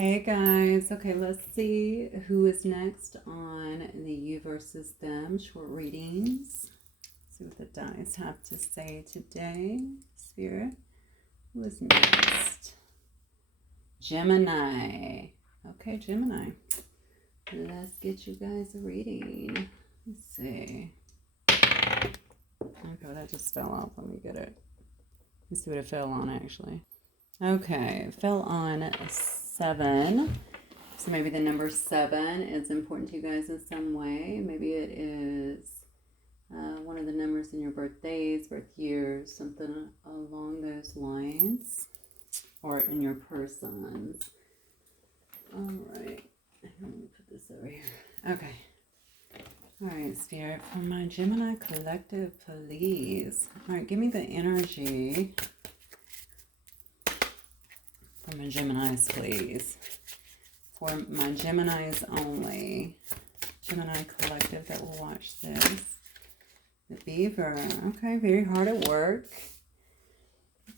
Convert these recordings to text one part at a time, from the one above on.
Hey guys, okay, let's see who is next on the you versus them short readings. See what the dice have to say today. Spirit, who is next? Gemini. Okay, Gemini. Let's get you guys a reading. Let's see. Okay, that just fell off. Let me get it. Let's see what it fell on actually. Okay, it fell on 7. So maybe the number 7 is important to you guys in some way. Maybe it is one of the numbers in your birthdays, birth years, something along those lines, or in your persons. All right, let me put this over here. Okay. All right, Spirit, for my Gemini collective, please. All right, give me the energy for my Geminis, please. For my Geminis only. Gemini collective that will watch this. The Beaver. Okay, very hard at work.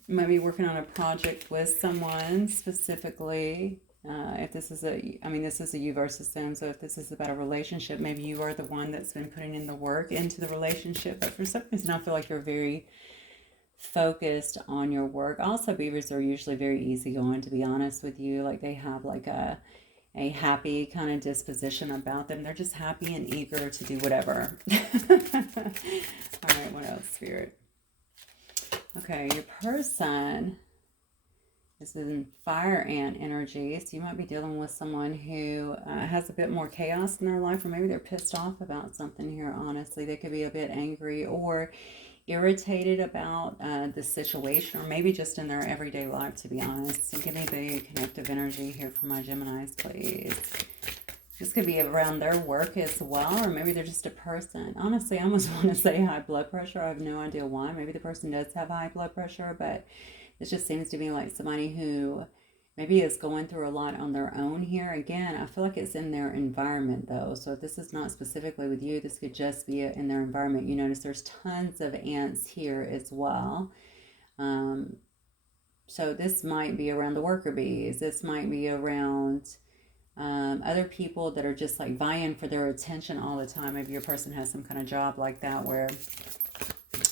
You might be working on a project with someone specifically. If this is this is a you versus them. So if this is about a relationship, maybe you are the one that's been putting in the work into the relationship. But for some reason, I feel like you're very focused on your work. Also, Beavers are usually very easygoing, to be honest with you. Like they have like a happy kind of disposition about them. They're just happy and eager to do whatever. All right, what else, Spirit? Okay, your person is in fire ant energy, so you might be dealing with someone who has a bit more chaos in their life, or maybe they're pissed off about something here, honestly. They could be a bit angry or irritated about the situation, or maybe just in their everyday life, to be honest. So give me the connective energy here for my Geminis, please. This could be around their work as well, or maybe they're just a person. Honestly, I almost want to say high blood pressure. I have no idea why. Maybe the person does have high blood pressure, but it just seems to be like somebody who maybe is going through a lot on their own here. Again, I feel like it's in their environment though. So if this is not specifically with you, this could just be in their environment. You notice there's tons of ants here as well. So this might be around the worker bees. This might be around other people that are just like vying for their attention all the time. Maybe your person has some kind of job like that where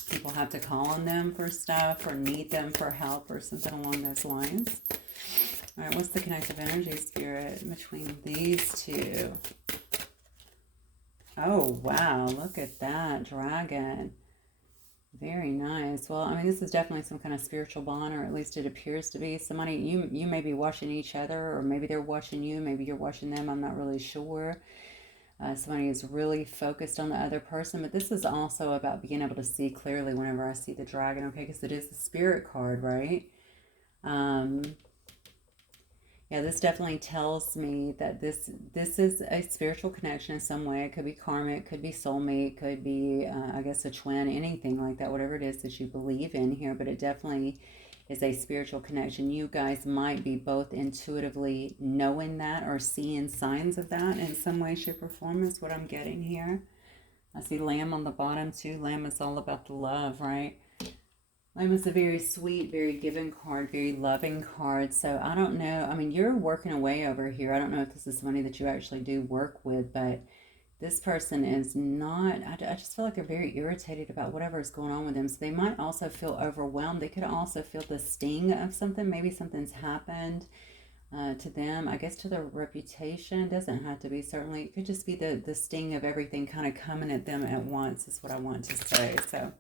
people have to call on them for stuff or need them for help or something along those lines. All right, what's the connective energy, Spirit, between these two? Oh, wow, look at that, dragon. Very nice. Well, I mean, this is definitely some kind of spiritual bond, or at least it appears to be. Somebody, you may be watching each other, or maybe they're watching you, maybe you're watching them, I'm not really sure. Somebody is really focused on the other person, but this is also about being able to see clearly whenever I see the dragon, okay, because it is the spirit card, right? Yeah, this definitely tells me that this is a spiritual connection in some way. It could be karmic, could be soulmate, could be, I guess, a twin, anything like that, whatever it is that you believe in here, but it definitely is a spiritual connection. You guys might be both intuitively knowing that or seeing signs of that in some way, shape, or form is what I'm getting here. I see Lamb on the bottom too. Lamb is all about the love, right? Lamb is a very sweet, very giving card, very loving card. So I don't know. I mean, you're working away over here. I don't know if this is somebody that you actually do work with, but this person is not, I just feel like they're very irritated about whatever is going on with them. So they might also feel overwhelmed. They could also feel the sting of something. Maybe something's happened to them. I guess to their reputation. Doesn't have to be, certainly. It could just be the sting of everything kind of coming at them at once is what I want to say. So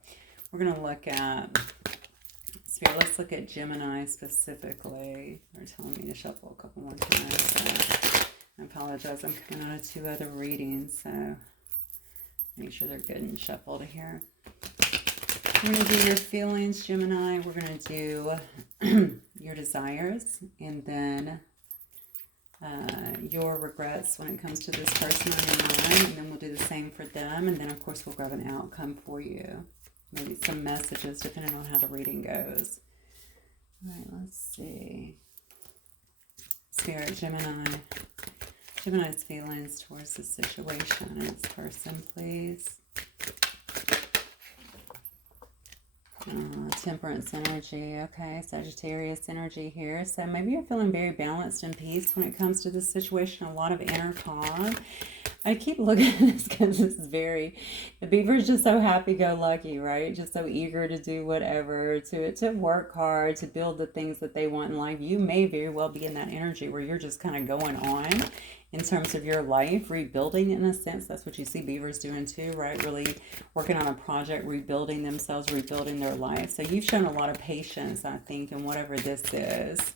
we're going to look at, Spirit, let's look at Gemini specifically. They're telling me to shuffle a couple more times. So I apologize, I'm coming out of 2 other readings, so make sure they're good and shuffled here. We're going to do your feelings, Gemini. We're going to do your desires, and then your regrets when it comes to this person on your mind, and then we'll do the same for them, and then of course we'll grab an outcome for you. Maybe some messages depending on how the reading goes. All right, let's see. Spirit, Gemini. Gemini's feelings towards the situation and its person, please. Temperance energy. Okay, Sagittarius energy here. So maybe you're feeling very balanced and peace when it comes to this situation. A lot of inner calm. I keep looking at this because this is the beaver is just so happy-go-lucky, right? Just so eager to do whatever, to work hard, to build the things that they want in life. You may very well be in that energy where you're just kind of going on in terms of your life, rebuilding in a sense. That's what you see beavers doing too, right? Really working on a project, rebuilding themselves, rebuilding their life. So you've shown a lot of patience, I think, in whatever this is.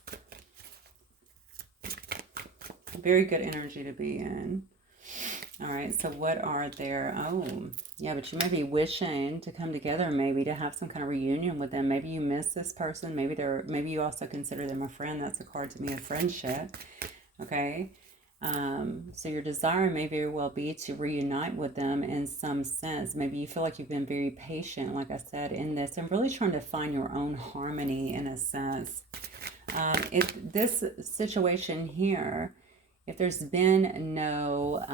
Very good energy to be in. All right, so what are their, oh, yeah, but you may be wishing to come together, maybe to have some kind of reunion with them. Maybe you miss this person. Maybe you also consider them a friend. That's a card to me of friendship. Okay. So your desire may very well be to reunite with them in some sense. Maybe you feel like you've been very patient, like I said, in this, and really trying to find your own harmony in a sense. This situation here, if there's been no,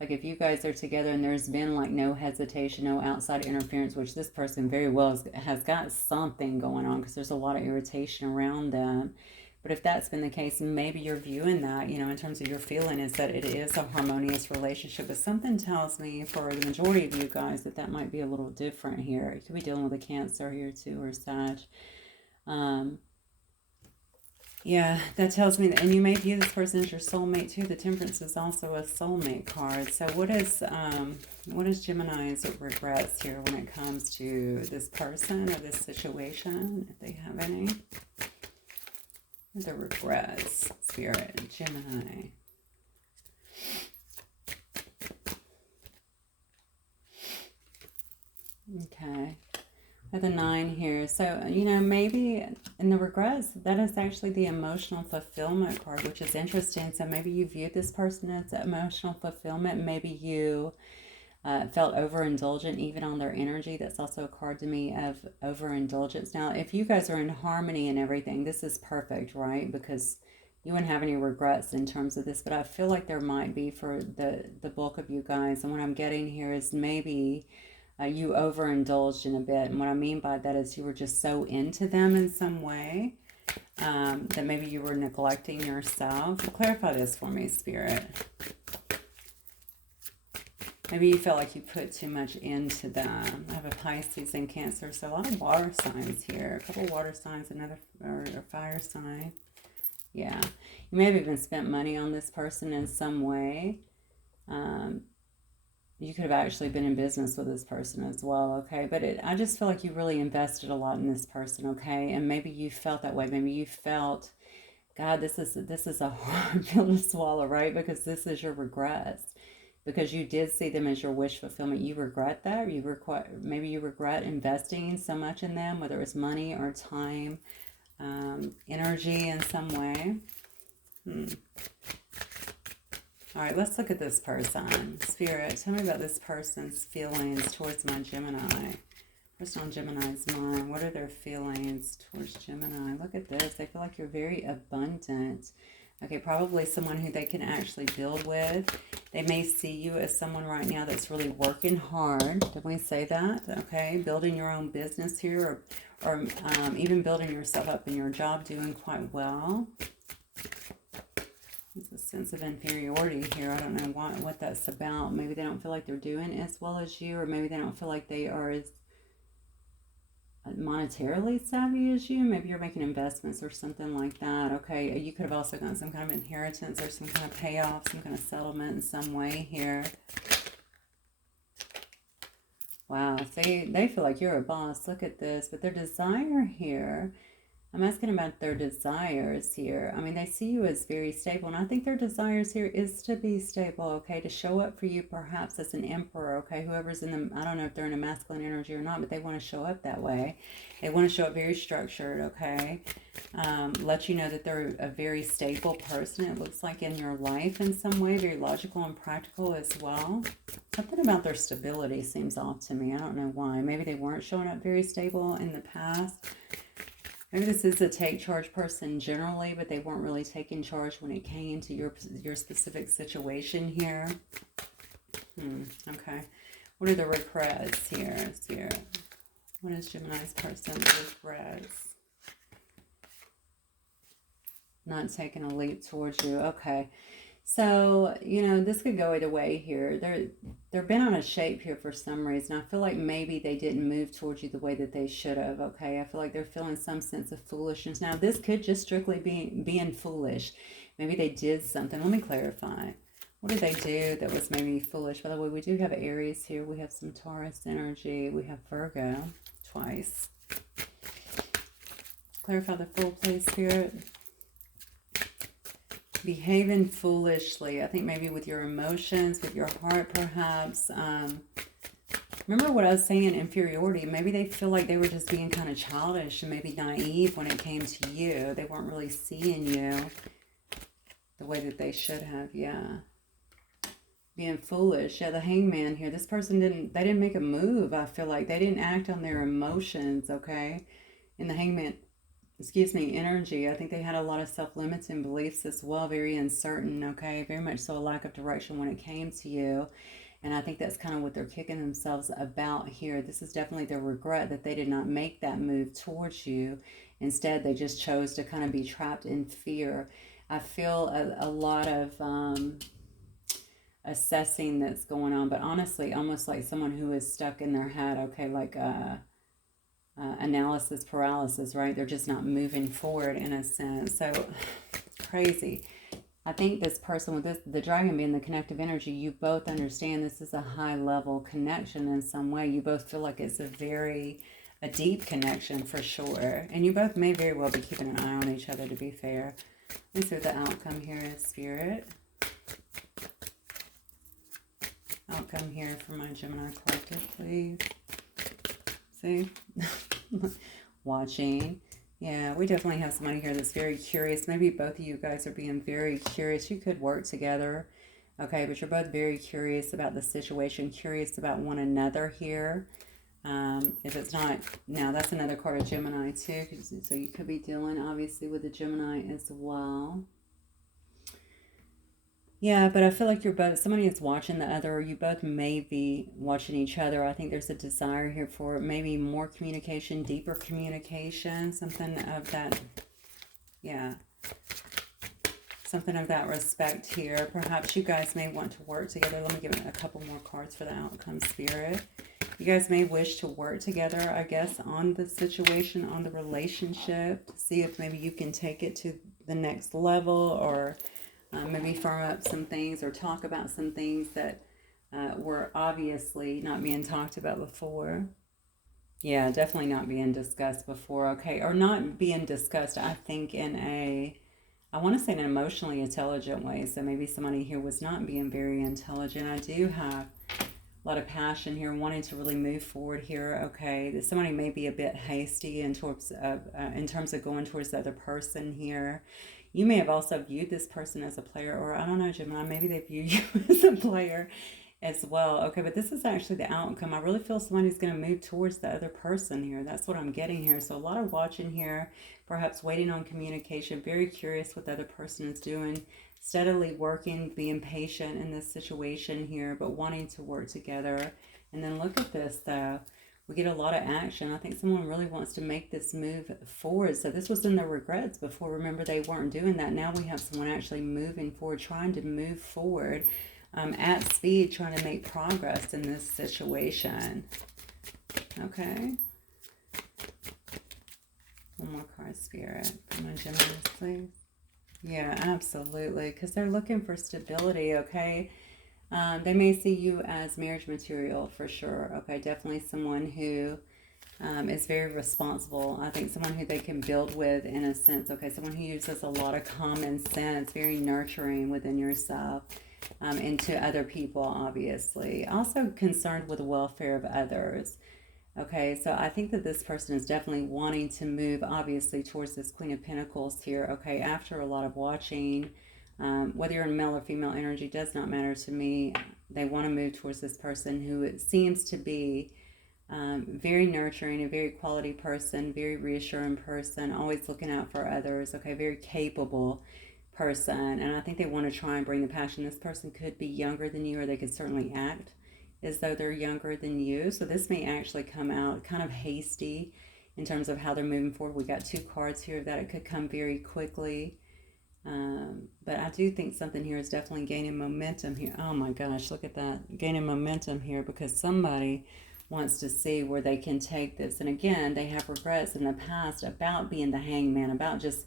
like if you guys are together and there's been like no hesitation, no outside interference, which this person very well has got something going on because there's a lot of irritation around them. But if that's been the case, maybe you're viewing that, you know, in terms of your feeling is that it is a harmonious relationship. But something tells me for the majority of you guys that that might be a little different here. You could be dealing with a Cancer here too, or Sag. Yeah, that tells me that, and you may view this person as your soulmate too. The Temperance is also a soulmate card. So what is Gemini's regrets here when it comes to this person or this situation, if they have any? The regrets, Spirit, Gemini. Okay. The 9 here. So, you know, maybe in the regrets, that is actually the emotional fulfillment card, which is interesting. So maybe you viewed this person as emotional fulfillment. Maybe you felt overindulgent even on their energy. That's also a card to me of overindulgence. Now, if you guys are in harmony and everything, this is perfect, right? Because you wouldn't have any regrets in terms of this. But I feel like there might be for the bulk of you guys. And what I'm getting here is maybe you overindulged in a bit. And what I mean by that is you were just so into them in some way that maybe you were neglecting yourself. Clarify this for me, Spirit. Maybe you felt like you put too much into them. I have a Pisces and Cancer, so a lot of water signs here. A couple water signs, another or fire sign. Yeah. You may have even spent money on this person in some way. You could have actually been in business with this person as well, okay? But I just feel like you really invested a lot in this person, okay? And maybe you felt that way. Maybe you felt, God, this is a hard pill to swallow, right? Because this is your regrets. Because you did see them as your wish fulfillment. You regret that. Maybe you regret investing so much in them, whether it was money or time, energy in some way. All right, let's look at this person. Spirit, tell me about this person's feelings towards my Gemini. Person on Gemini's mind, what are their feelings towards Gemini? Look at this. They feel like you're very abundant. Okay, probably someone who they can actually build with. They may see you as someone right now that's really working hard. Did we say that? Okay, building your own business here or even building yourself up in your job, doing quite well. There's a sense of inferiority here. I don't know what that's about. Maybe they don't feel like they're doing as well as you, or maybe they don't feel like they are as monetarily savvy as you. Maybe you're making investments or something like that. Okay, you could have also gotten some kind of inheritance or some kind of payoff, some kind of settlement in some way here. Wow, they feel like you're a boss. Look at this. But their desire here, I'm asking about their desires here. I mean, they see you as very stable, and I think their desires here is to be stable, okay, to show up for you perhaps as an emperor, okay, whoever's in them. I don't know if they're in a masculine energy or not, but they want to show up that way. They want to show up very structured, okay, let you know that they're a very stable person, it looks like, in your life in some way, very logical and practical as well. Something about their stability seems off to me. I don't know why. Maybe they weren't showing up very stable in the past. Maybe this is a take charge person generally, but they weren't really taking charge when it came to your specific situation here. Okay. What are the regrets here? What is Gemini's person regrets? Not taking a leap towards you. Okay. So, this could go either way here. They're been on a shape here for some reason. I feel like maybe they didn't move towards you the way that they should have, okay? I feel like they're feeling some sense of foolishness. Now, this could just strictly be being foolish. Maybe they did something. Let me clarify. What did they do that was maybe foolish? By the way, we do have Aries here. We have some Taurus energy. We have Virgo twice. Clarify the full, please, Spirit. Behaving foolishly. I think maybe with your emotions, with your heart, perhaps. Remember what I was saying, inferiority. Maybe they feel like they were just being kind of childish and maybe naive when it came to you. They weren't really seeing you the way that they should have. Yeah. Being foolish. Yeah, the hangman here. This person they didn't make a move. I feel like they didn't act on their emotions, okay? In the hangman, energy. I think they had a lot of self-limiting beliefs as well. Very uncertain, okay? Very much so a lack of direction when it came to you. And I think that's kind of what they're kicking themselves about here. This is definitely their regret that they did not make that move towards you. Instead, they just chose to kind of be trapped in fear. I feel a lot of assessing that's going on, but honestly, almost like someone who is stuck in their head, okay, like analysis paralysis, right? They're just not moving forward in a sense. So crazy. I think this person with the dragon being the connective energy, you both understand this is a high level connection in some way. You both feel like it's a deep connection for sure. And you both may very well be keeping an eye on each other, to be fair. Let me see what the outcome here is, Spirit. Outcome here for my Gemini collective, please. See? Watching. Yeah, we definitely have somebody here that's very curious. Maybe both of you guys are being very curious. You could work together, okay? But you're both very curious about the situation, curious about one another here. If it's not, now that's another card of Gemini too. So you could be dealing, obviously, with the Gemini as well. Yeah, but I feel like somebody is watching the other, or you both may be watching each other. I think there's a desire here for maybe more communication, deeper communication, something of that, yeah, something of that respect here. Perhaps you guys may want to work together. Let me give it a couple more cards for the outcome, Spirit. You guys may wish to work together, I guess, on the situation, on the relationship, to see if maybe you can take it to the next level, or maybe firm up some things or talk about some things that were obviously not being talked about before. Yeah, definitely not being discussed before, okay? Or not being discussed, I think, I want to say an emotionally intelligent way. So maybe somebody here was not being very intelligent. I do have a lot of passion here, wanting to really move forward here, okay? Somebody may be a bit hasty in terms of going towards the other person here. You may have also viewed this person as a player, or I don't know, Gemini, maybe they view you as a player as well. Okay, but this is actually the outcome. I really feel somebody's going to move towards the other person here. That's what I'm getting here. So a lot of watching here, perhaps waiting on communication, very curious what the other person is doing, steadily working, being patient in this situation here, but wanting to work together. And then look at this, though. We get a lot of action. I think someone really wants to make this move forward. So this was in their regrets before. Remember, they weren't doing that. Now we have someone actually moving forward, trying to move forward at speed, trying to make progress in this situation. Okay. One more card, Spirit. Come on, Gemini, please. Yeah, absolutely. Because they're looking for stability, okay? They may see you as marriage material for sure. Okay, definitely someone who is very responsible. I think someone who they can build with in a sense. Okay, someone who uses a lot of common sense, very nurturing within yourself and to other people, obviously. Also concerned with the welfare of others. Okay, so I think that this person is definitely wanting to move, obviously, towards this Queen of Pentacles here. Okay, after a lot of watching. Whether you're in male or female energy does not matter to me. They want to move towards this person who it seems to be very nurturing, a very quality person, very reassuring person, always looking out for others, okay, very capable person. And I think they want to try and bring the passion. This person could be younger than you, or they could certainly act as though they're younger than you. So this may actually come out kind of hasty in terms of how they're moving forward. We got 2 cards here that it could come very quickly. But I do think something here is definitely gaining momentum here. Oh my gosh, look at that. Gaining momentum here because somebody wants to see where they can take this. And again, they have regrets in the past about being the hangman, about just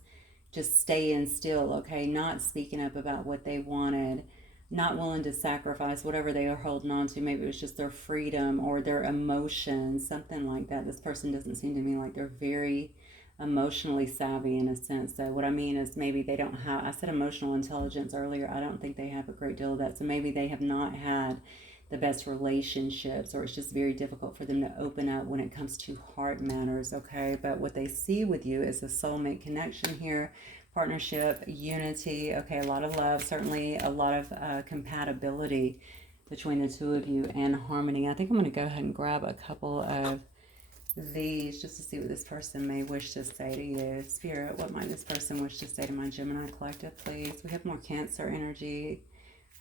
staying still, okay? Not speaking up about what they wanted, not willing to sacrifice whatever they are holding on to. Maybe it was just their freedom or their emotions, something like that. This person doesn't seem to me like they're very emotionally savvy in a sense. So what I mean is maybe they don't have, I said emotional intelligence earlier, I don't think they have a great deal of that. So maybe they have not had the best relationships, or it's just very difficult for them to open up when it comes to heart matters, okay? But what they see with you is a soulmate connection here, partnership, unity, okay? A lot of love, certainly a lot of compatibility between the two of you, and harmony. I think I'm going to go ahead and grab a couple of these just to see what this person may wish to say to you. Spirit, what might this person wish to say to my Gemini collective, please? We have more Cancer energy,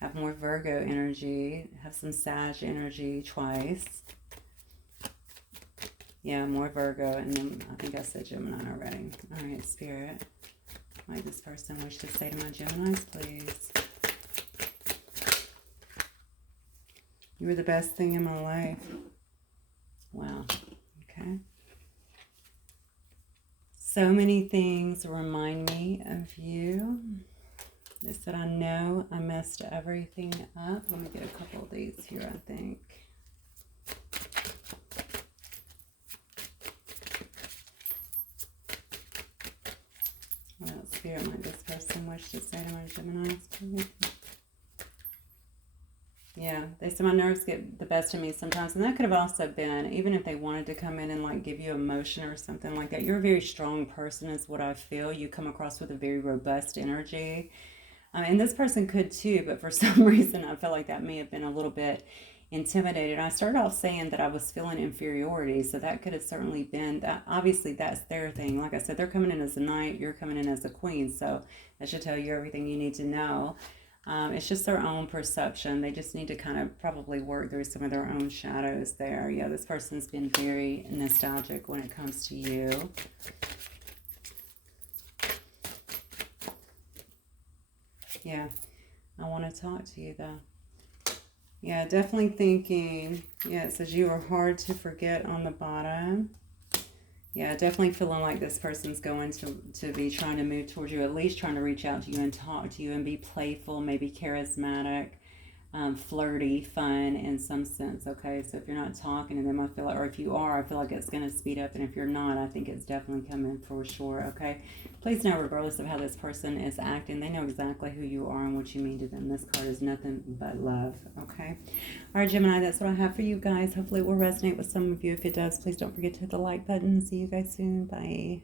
have more Virgo energy, have some Sag energy twice. Yeah, more Virgo, and then I think I said Gemini already. All right, Spirit, what might this person wish to say to my Geminis, please? You were the best thing in my life. Wow. Okay. So many things remind me of you. They said, I know I messed everything up. Let me get a couple of these here, I think. What else, Spirit, might this person wish to say to my Geminis, please? Yeah, they said my nerves get the best of me sometimes. And that could have also been, even if they wanted to come in and like give you emotion or something like that, you're a very strong person is what I feel. You come across with a very robust energy. And this person could too, but for some reason I feel like that may have been a little bit intimidated. I started off saying that I was feeling inferiority, so that could have certainly been that. Obviously that's their thing. Like I said, they're coming in as a knight, you're coming in as a queen, so that should tell you everything you need to know. It's just their own perception. They just need to kind of probably work through some of their own shadows there. Yeah, this person's been very nostalgic when it comes to you. Yeah, I want to talk to you though. Yeah, definitely thinking, yeah, it says you are hard to forget on the bottom. Yeah, definitely feeling like this person's going to be trying to move towards you, at least trying to reach out to you and talk to you and be playful, maybe charismatic, flirty, fun in some sense, okay? So if you're not talking to them, I feel like, or if you are, I feel like it's going to speed up. And if you're not, I think it's definitely coming for sure, okay? Please know, regardless of how this person is acting, they know exactly who you are and what you mean to them. This card is nothing but love, okay? All right, Gemini, that's what I have for you guys. Hopefully it will resonate with some of you. If it does, please don't forget to hit the like button. See you guys soon. Bye.